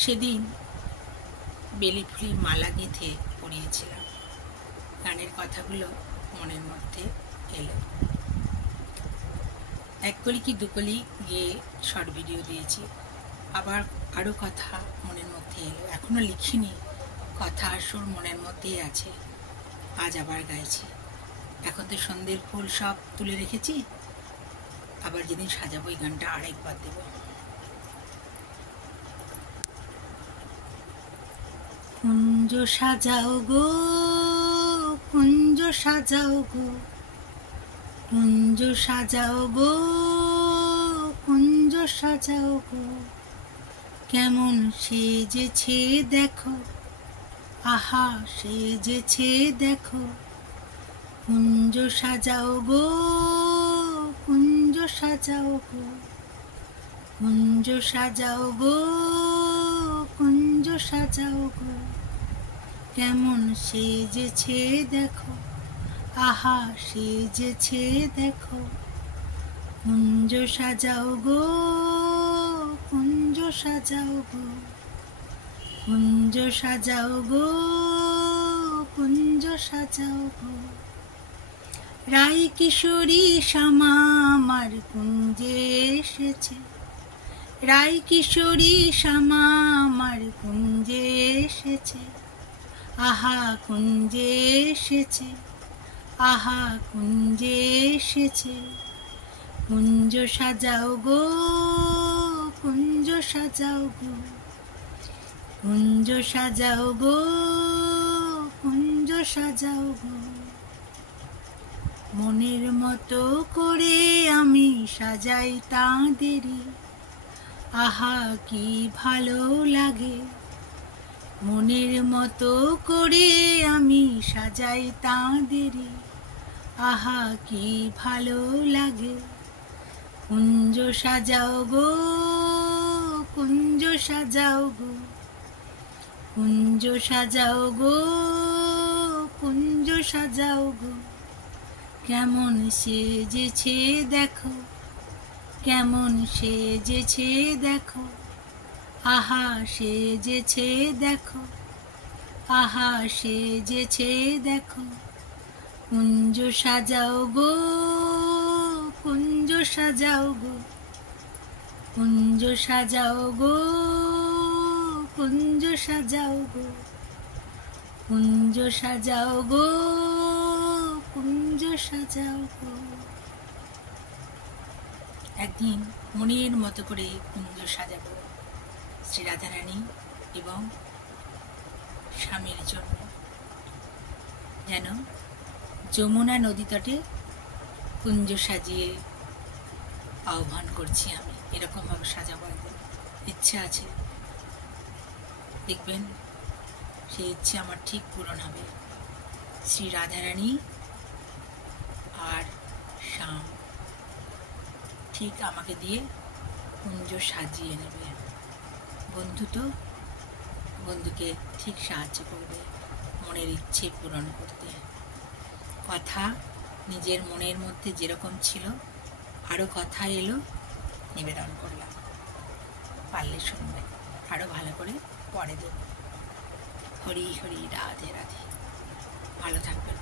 সেদিন বেলি ফুলের মালা গেঁথে পরিয়েছিলাম। গানের কথাগুলো মনের মধ্যে এলো। এক কলি কি দুকলি গিয়ে শর্ট ভিডিও দিয়েছি, আবার আরও কথা মনের মধ্যে এলো। এখনো লিখিনি, কথা সুর মনের মধ্যেই আছে, আজ আবার গাইছি। এখন তো সন্ধ্যের ফুল সব তুলে রেখেছি, আবার যেদিন সাজাবো এই গানটা আরেকবার দেব। কুঞ্জ সাজাও গো, কুঞ্জ সাজাও গো, কুঞ্জ সাজাও গো, কুঞ্জ সাজাও গো, কেমন সেজেছে দেখো, আহা সেজেছে দেখো। কুঞ্জ সাজাও গো, কুঞ্জ সাজাও গো, কুঞ্জ সাজাও গো, কুঞ্জ সাজাও গো, কেমন সেজেছে দেখো, আহা সেজেছে দেখো। কুঞ্জ সাজাও গো, কুঞ্জ সাজাও গো, কুঞ্জ সাজাও গো, কুঞ্জ সাজাও গো। রাই কিশোরী শ্যামা আমার কুঞ্জে এসেছে, রাই কিশোরী শ্যামা আমার কুঞ্জে এসেছে, আহা কুঞ্জে এসেছে, আহা কুঞ্জে এসেছে। কুঞ্জ সাজাও গো, কুঞ্জ সাজাও গো, কুঞ্জ সাজাও গো, কুঞ্জ সাজাও গো। মনের মতো করে আমি সাজাই তাঁদেরই, আহা কি ভালো লাগে। মনের মতো করে আমি সাজাই তাঁদেরই, আহা কি ভালো লাগে। কুঞ্জ সাজাও গো, কুঞ্জ সাজাও গো, কুঞ্জ সাজাও গো, কুঞ্জ সাজাও গো, কেমন সেজেছে দেখো, কেমন সেজেছে দেখো, আহা সেজেছে দেখো, আহা সেজেছে দেখো। কুঞ্জ সাজাও গো, কুঞ্জ সাজাও গো, কুঞ্জ সাজাও গো, কুঞ্জ সাজাও গো, কুঞ্জ সাজাও গো, কুঞ্জ সাজাও গো। একদিন মনের মতো করে কুঞ্জ সাজাবো শ্রী রাধারানী এবং স্বামীর জন্য, যেন যমুনা নদী তটে কুঞ্জ সাজিয়ে আহ্বান করছি আমি। এরকমভাবে সাজাবো, একদিন ইচ্ছা আছে, দেখবেন সেই ইচ্ছে আমার ঠিক পূরণ হবে। শ্রী রাধারানী আর শ্যাম ঠিক আমাকে দিয়ে কুঞ্জ সাজিয়ে নেবে। বন্ধু তো বন্ধুকে ঠিক সাহায্য করবে মনের ইচ্ছে পূরণ করতে। কথা নিজের মনের মধ্যে যেরকম ছিল আরও কথা এলো, নিবেদন করলাম, পারলে শুনবে, আরও ভালো করে পরে দেব। হরি হরি, রাধে রাধে, ভালো থাকবেন।